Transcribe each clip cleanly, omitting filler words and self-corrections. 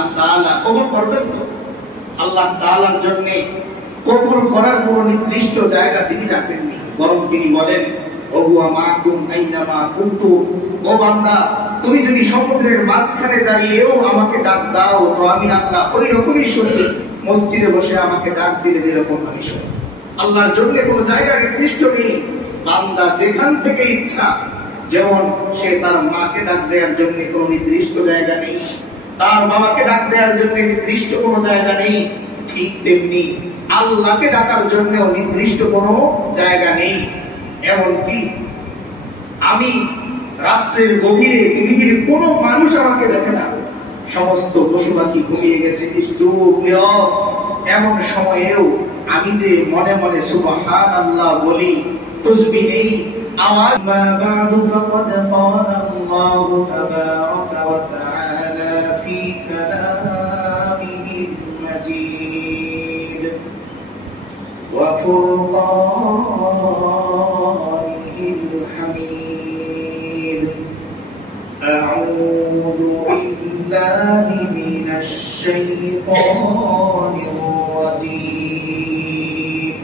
আল্লাহ তাআলা কবুল করবেন তো? আল্লাহ তাআলার জন্য কবুল করার কোনো নির্দিষ্ট জায়গা তিনি রাখেননি, বরং তিনি বলেন ওহুয়া মাকুম আইনামা কুনতুম, ও বান্দা তুমি যদি সমুদ্রের মাঝখানে দাঁড়িয়েও আমাকে ডাক দাও তো আমি আল্লাহ ওই রকমই শুনি, মসজিদে বসে আমাকে ডাক দিলে যেরকম আমি শুনি। আল্লাহর জন্য কোনো জায়গা নির্দিষ্ট নেই, বান্দা যেখান থেকে ইচ্ছা, যেমন সে তার মাকে ডাক দেওয়ার জন্য কোনো নির্দিষ্ট জায়গা নেই, তার বাবাকে ডাক দেওয়ার জন্য নির্দিষ্ট কোনো জায়গা নেই, ঠিক তেমনি আল্লাহকে ডাকার জন্য নির্দিষ্ট কোনো জায়গা নেই। এমনকি আমি রাত্রের গভীরে পৃথিবীর কোনো মানুষ আমাকে দেখে না, সমস্ত পশু পাখি ঘুমিয়ে গেছে, নিশ্চুপ নীরব, এমন সময়েও আমি যে মনে মনে সুবহানাল্লাহ বলি, তাসবিহ নেই, আওয়াজ। মা বা'দু ফাকাদ ক্বালা আল্লাহু তাবারাকা ওয়া তাআলা ফি কালামিহিল মাজিদ ওয়া ফুরকানিহিল হামিদ। আউযু বিল্লাহি মিনাশ শাইতানির রাজীম।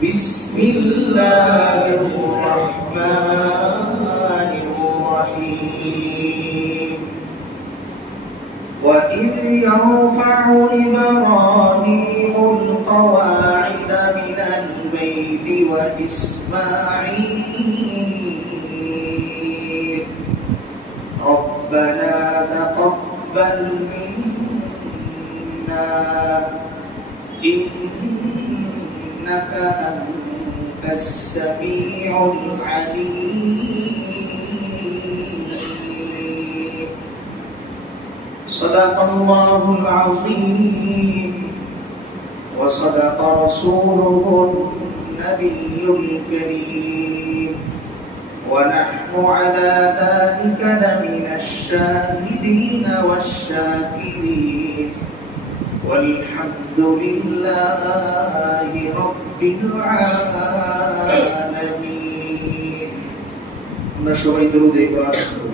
বিসমিল্লাহির রাহমানির রাহিম। وَإِذْ يَرْفَعُ إِبْرَاهِيمُ الْقَوَاعِدَ مِنَ الْبَيْتِ وَإِسْمَاعِيلُ رَبَّنَا تَقَبَّلْ مِنَّا إِنَّكَ أَنْتَ السَّمِيعُ الْعَلِيمُ. صدق الله العظيم وصدق رسوله النبي الكريم ونحن على ذلك لمن الشاهدين والشاكرين والحمد لله رب العالمين. نشوي درود إبراهيم.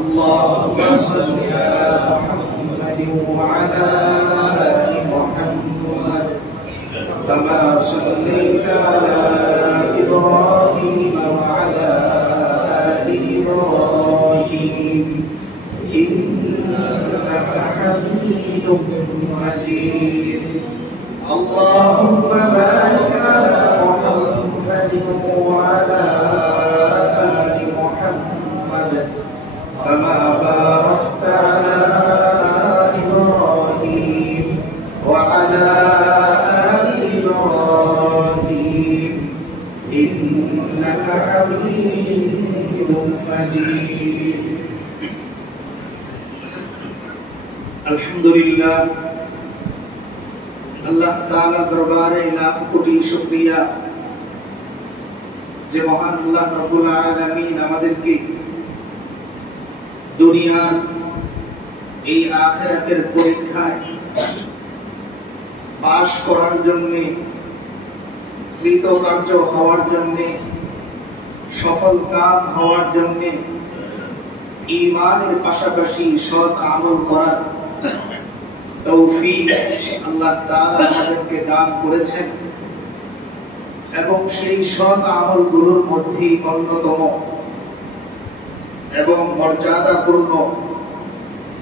اللهم صل على محمد وعلى آل محمد كما صليت على إبراهيم وعلى آل إبراهيم إنك حميد مجيد. اللهم بارك على محمد وعلى آل محمد كما باركت على إبراهيم وعلى آل إبراهيم إنك حميد مجيد. الحمد لله. আল্লাহ তাআলার দরবারে লাখ কোটি শুকরিয়া যে মহান আল্লাহ রাব্বুল আলামিন আমাদেরকে দুনিয়ার এই আখিরাতের পরীক্ষায় পাশ করার জন্য, কৃতকার্য হওয়ার জন্য, সফল কাম হওয়ার জন্য, ঈমানের পাশাপাশি সৎ আমল করার তৌফিক আল্লাহ তাআলা আমাদেরকে দান করেছেন এবং সেই সৎ আমলগুলোর মধ্যে অন্যতম এবং মর্যাদাপূর্ণ,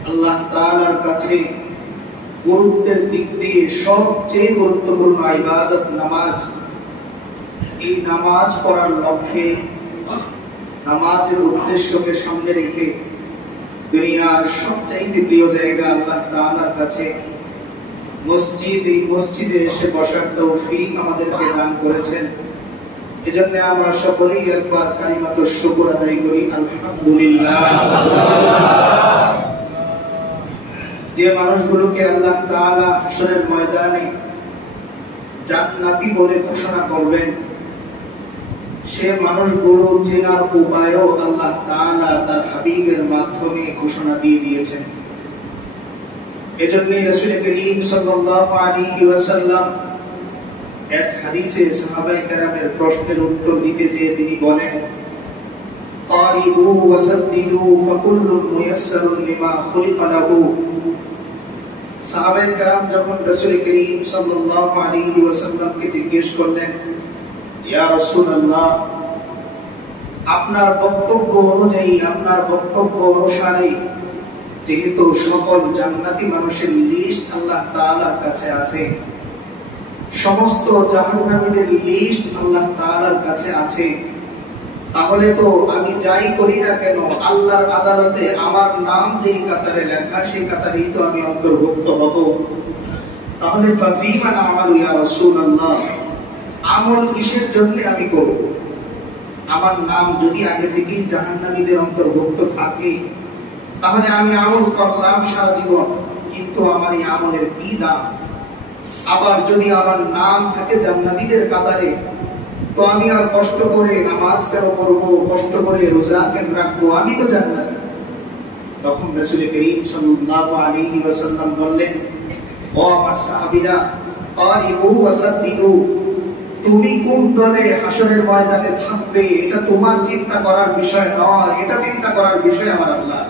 আল্লাহ তাআলার কাছে গুরুত্বের দিক দিয়ে সবচেয়ে গুরুত্বপূর্ণ ইবাদত নামাজ। এই নামাজ পড়ার লক্ষ্যে, নামাজের উদ্দেশ্যকে সামনে রেখে দুনিয়ার সবচাইতে প্রিয় জায়গা আল্লাহ তাআলার কাছে মসজিদ, এই মসজিদে এসে বসার তৌফিক আমাদেরকে দান করেছেন। এজন্য আমরা সকলেই একবার কালিমাতুশ শুকর আদায় করি, আলহামদুলিল্লাহ। যে মানুষগুলোকে আল্লাহ তাআলা হাশরের ময়দানে জান্নাতি বলে ঘোষণা করবেন, সে মানুষগুলো চেনার উপায়ও আল্লাহ তাআলা তার হাবিবের মাধ্যমে ঘোষণা দিয়ে দিয়েছেন। এজন্য রাসূল করিম সাল্লাল্লাহু আলাইহি ওয়াসাল্লাম এক হাদিসে সাহাবায়ে কেরামের প্রশ্নের উত্তর দিতে যেয়ে তিনি বলেন, قاربوا وسددوا فكل ميسر لما خلق له সাহাবায়ে কেরাম যখন রাসূল করিম সাল্লাল্লাহু আলাইহি ওয়াসাল্লামকে জিজ্ঞেস করলেন, ইয়া রাসূলুল্লাহ, আপনার বক্তব্য অনুযায়ী, আপনার বক্তব্য অনুসারে যেহেতু সকল জান্নাতি মানুষের লিস্ট আল্লাহ তাআলার কাছে আছে, সমস্ত জাহান্নামীদের লিস্ট আল্লাহ তাআলার কাছে আছে, তাহলে তো আমি যাই করি না কেন আল্লাহর আদালতে আমার নাম যেই কাতারে লেখা সেই কাতারেই তো আমি অন্তর্ভুক্ত হব। তাহলে ফাফিমা আমালু ইয়া রাসূলুল্লাহ, আমল কিসের জন্য আমি করব? আমার নাম যদি আগে থেকেই জাহান্নামীদের অন্তর্ভুক্ত থাকে তাহলে আমি আমল করলাম সারা জীবন, কিন্তু আমার এই আমলের কি দাম? আবার যদি আমার নাম থাকে জান্নাতীদের কাতারে, তো আমি আর কষ্ট করে নামাজ কেন পড়বো, কষ্ট করে রোজা কেন রাখবো? আমি তো জান্নাতি। তখন রাসূল করিম সাল্লাল্লাহু আলাইহি ওয়াসাল্লাম বললেন, ও আমার সাহাবীরা, কারিবু ওয়াসাদ্দিদু, তুমি কোন দলে হাসরের ময়দানে থাকবে এটা তোমার চিন্তা করার বিষয় নয়, এটা চিন্তা করার বিষয় আমার আল্লাহ।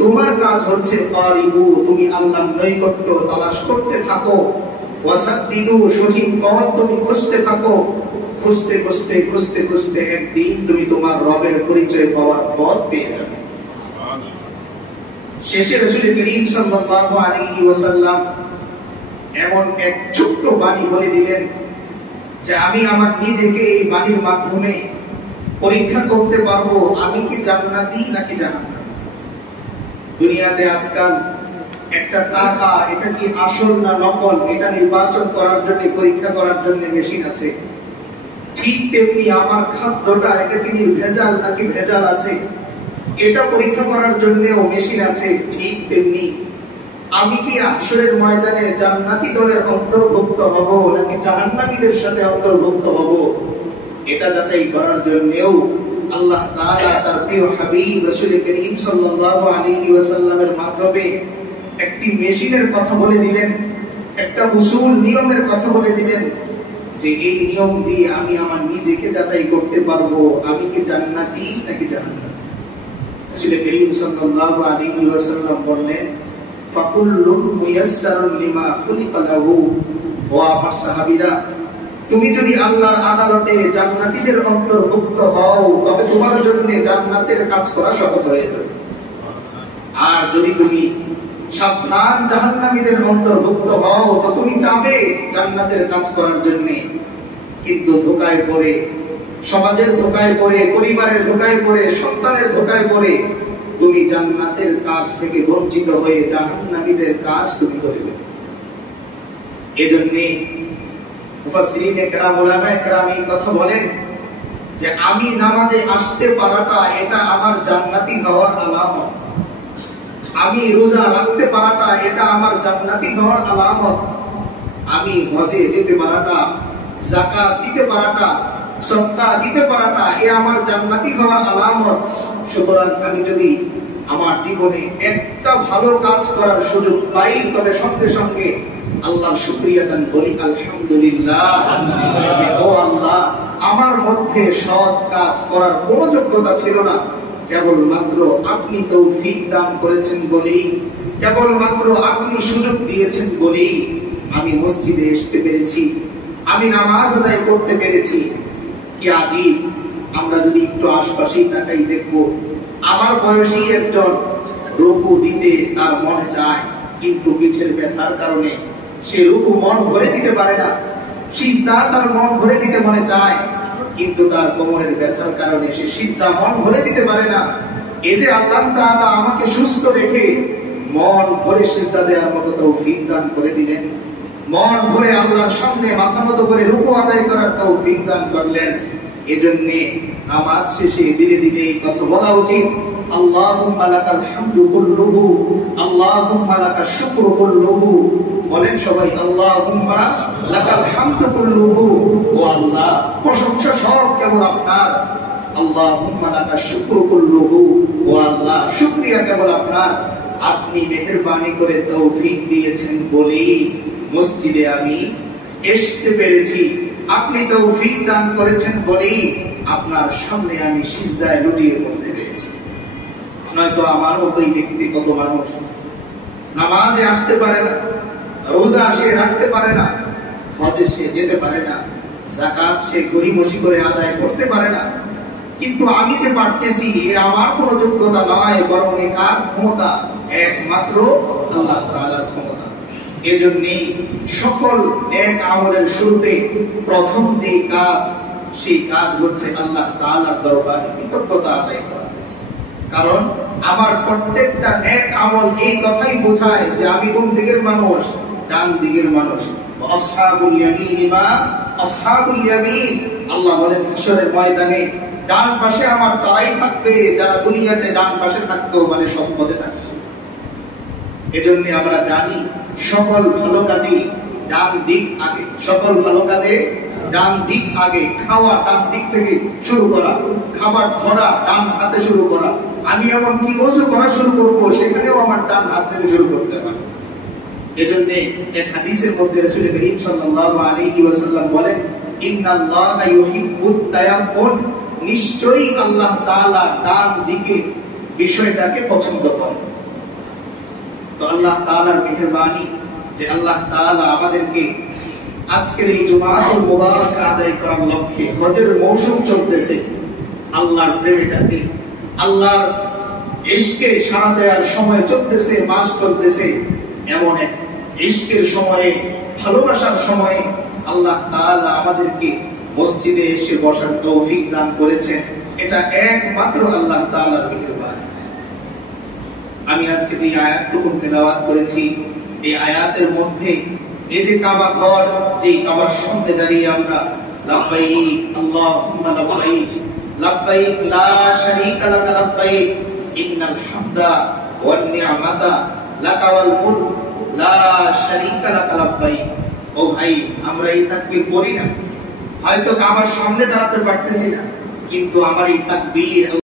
তোমার কাজ হচ্ছে কারিবু, তুমি আল্লাহর নৈকট্য তালাশ করতে থাকো, ওয়াসাদ্দিদু, সঠিক পথ তুমি খুঁজতে থাকো, খুঁজতে খুঁজতে খুঁজতে খুঁজতে একদিন তুমি তোমার রবের পরিচয় পাওয়ার পথ পেয়ে যাবে। শেষে রাসূল করিম সাল্লাল্লাহু আলাইহি ওয়াসাল্লাম এমন এক ছোট্ট বাণী বলে দিলেন যে আমি আমার নিজেকে এই বাণীর মাধ্যমে পরীক্ষা করতে পারবো আমি কি জান্নাতি নাকি জাহান্নামী। দুনিয়াতে আজকাল একটা টাকা, এটা কি আসল না নকল, এটা নির্বাচন করার জন্য, পরীক্ষা করার জন্য মেশিন আছে। ঠিক তেমনি আমার খাদ্যটা, এটা কি ভেজাল নাকি ভেজাল আছে, এটা পরীক্ষা করার জন্যও মেশিন আছে। ঠিক তেমনি আমি কি হাসরের ময়দানে জান্নাতি দলের অন্তর্ভুক্ত হব নাকি জাহান্নামীদের সাথে অন্তর্ভুক্ত হব, এটা যাচাই করার জন্যও আল্লাহ তাআলা তার প্রিয় হাবিব রাসূল করিম সাল্লাল্লাহু আলাইহি ওয়াসাল্লামের মাধ্যমে একটি মেশিনের কথা বলে দিলেন, একটা উসুল নিয়মের কথা বলে দিলেন, যে এই নিয়ম দিয়ে আমি আমার নিজেকে যাচাই করতে পারবো আমি কি জান্নাতি নাকি জাহান্নামী। রাসূল করিম সাল্লাল্লাহু আলাইহি ওয়াসাল্লাম বললেন, ফাকুল্লুন মুয়াসসারুন লিমা খুলিকা লাহু, ও আমার সাহাবীরা, তুমি যদি আল্লাহর আদালতে জান্নাতীদের অন্তর্ভুক্ত হও তবে তোমার জন্য জান্নাতের কাজ করা সহজ হয়ে যাবে। আর যদি তুমি সাবধান জাহান্নামীদের অন্তর্ভুক্ত হও তো তুমি চাবে জান্নাতের কাজ করার জন্য, কিন্তু ধোঁকায় পড়ে, সমাজের ধোঁকায় পড়ে, পরিবারের ধোঁকায় পড়ে, সন্তানের ধোঁকায় পড়ে তুমি জান্নাতের কাজ থেকে বঞ্চিত হয়ে জাহান্নামীদের কাজ তুমি করবে। এজন্য মুফাসসিরিনে কেরাম, উলামায়ে কেরাম এই কথা বলেন যে আমি নামাজে আসতে পারাটা এটা আমার জান্নাতি হওয়ার আলামত, আমি রোজা রাখতে পারাটা এটা আমার জান্নাতি হওয়ার আলামত, আমি হজে যেতে পারাটা, যাকাত দিতে পারাটা, সদকা দিতে পারাটা এ আমার জান্নাতি হওয়ার আলামত। সুতরাং আমি যদি আমার জীবনে একটা ভালো কাজ করার সুযোগ পাই তবে সঙ্গে সঙ্গে আল্লাহর শুকরিয়া দান করি, আলহামদুলিল্লাহ, ও আল্লাহ, আমার মধ্যে সৎ কাজ করার কোনো যোগ্যতা ছিল না, কেবলমাত্র আপনি তৌফিক দান করেছেন বলেই, কেবলমাত্র আপনি সুযোগ দিয়েছেন বলেই আমি মসজিদে আসতে পেরেছি, আমি নামাজ আদায় করতে পেরেছি। কি আজীব, আমরা যদি একটু আশপাশেই তাকাই দেখবো আমার বয়সী একজন রুকু দিতে তার মন চায়, কিন্তু পিঠের ব্যথার কারণে সে রুকু মন ভরে দিতে পারে না, সিজদা তার মন ভরে দিতে মনে চায়, কিন্তু তার কোমরের ব্যথার কারণে সে সিজদা মন ভরে দিতে পারে না। এই যে আল্লাহ তাআলা আমাকে সুস্থ রেখে মন ভরে সিজদা দেওয়ার মতো তৌফিক দান করে দিলেন, মন ভরে আল্লাহর সামনে মাথা নত করে রুকু আদায় করার তৌফিক দান করলেন। এজন্য নামাজ শেষে ধীরে ধীরে এই কথা বলা উচিত, আল্লাহুম্মা লাকাল হামদু কুল্লুহু, আল্লাহুম্মা লাকাশ শুকরু কুল্লুহু। বলেন সবাই, আল্লাহুম্মা লাকাল হামদু কুল্লুহু, ও আল্লাহ, প্রশংসা সব কেবল আপনার। আল্লাহুম্মা লাকাশ শুকরু কুল্লুহু, ও আল্লাহ, শুকরিয়া কেবল আপনার। আপনি মেহেরবানি করে তৌফিক দিয়েছেন বলেই মসজিদে আমি আসতে পেরেছি, আপনি তৌফিক দান করেছেন বলেই আপনার সামনে আমি সিজদায় লুটিয়ে পড়তে পেরেছি। নয়তো আমার মতোই ব্যক্তি কত মানুষ নামাজে আসতে পারে না, রোজা সে রাখতে পারে না, হজে সে যেতে পারে না, যাকাত সে গরিমসি করে আদায় করতে পারে না। কিন্তু আমি যে পারতেছি এ আমার কোন যোগ্যতা নয়, বরং এ কার ক্ষমতা? একমাত্র আল্লাহ তাআলার ক্ষমতা। এজন্যই সকল নেক আমলের শুরুতে প্রথম যে কাজ, সেই কাজ হচ্ছে আল্লাহ তাআলার দরবারে কৃতজ্ঞতা আদায় করা। কারণ আমার প্রত্যেকটা নেক আমল এই কথাই বোঝায় যে আমি কোন দিকের মানুষ? ডান দিকের মানুষ। আসহাবুল ইয়ামিন মা আসহাবুল ইয়ামিন, আল্লাহ বলেন হাশরের ময়দানে ডান পাশে আমার তারাই থাকবে যারা দুনিয়াতে ডান পাশে থাকতো, মানে সৎ পথে থাকতো। এজন্য আমরা জানি সকল ভালো কাজে ডান দিক আগে, সকল ভালো কাজে ডান দিক আগে। খাওয়া ডান দিক থেকে শুরু করা, খাবার ধরা ডান হাতে শুরু করা। আমি এমন কি ওযু করা শুরু করব, সেখানেও আমার ডান হাত থেকে শুরু করতে হবে। এজন্য এক হাদিসের মধ্যে রাসূল করিম সাল্লাল্লাহু আলাইহি ওয়াসাল্লাম বলেন, ইন্নাল্লাহা ইউহিব্বুত তায়াম্মুন, নিশ্চয়ই আল্লাহ তাআলা ডান দিকে বিষয়টাকে পছন্দ করেন। তো আল্লাহ তাআলার মেহেরবানি যে আল্লাহ তাআলা আমাদেরকে আজকের এই জুমাতুল মুবারাক আদায় করার লক্ষ্যে, হজের মৌসুম চলতেছে, আল্লাহর প্রেমেটাকে, আল্লাহর ইশকে সাড়া দেওয়ার সময় চলতেছে, মাস চলতেছে, এমন এক ইশকের সময়ে, ভালোবাসার সময়ে আল্লাহ তাআলা আমাদেরকে মসজিদে এসে বসার তৌফিক দান করেছেন। এটা একমাত্র আল্লাহ তাআলার মেহেরবানি। আমি আজকে যে আয়াতটুকু তেলাওয়াত করেছি, এই আয়াতের মধ্যে এই যে কাবা ঘর, যে কাবার সামনে দাঁড়িয়ে আমরা লাব্বাইক আল্লাহুম্মা লাব্বাইক, লাব্বাইক লা শারীকা লাকা লাব্বাইক, ইন্নাল হামদা ওয়ান নি'মাতা লাকা ওয়াল মুলক লা শারীকা লাকা লাব্বাইক। ও ভাই, আমরা এই তাকবীর পড়ি না, হয়তো কাবার সামনে দাঁড়াতে পারতেছি না, কিন্তু আমার এই তাকবীর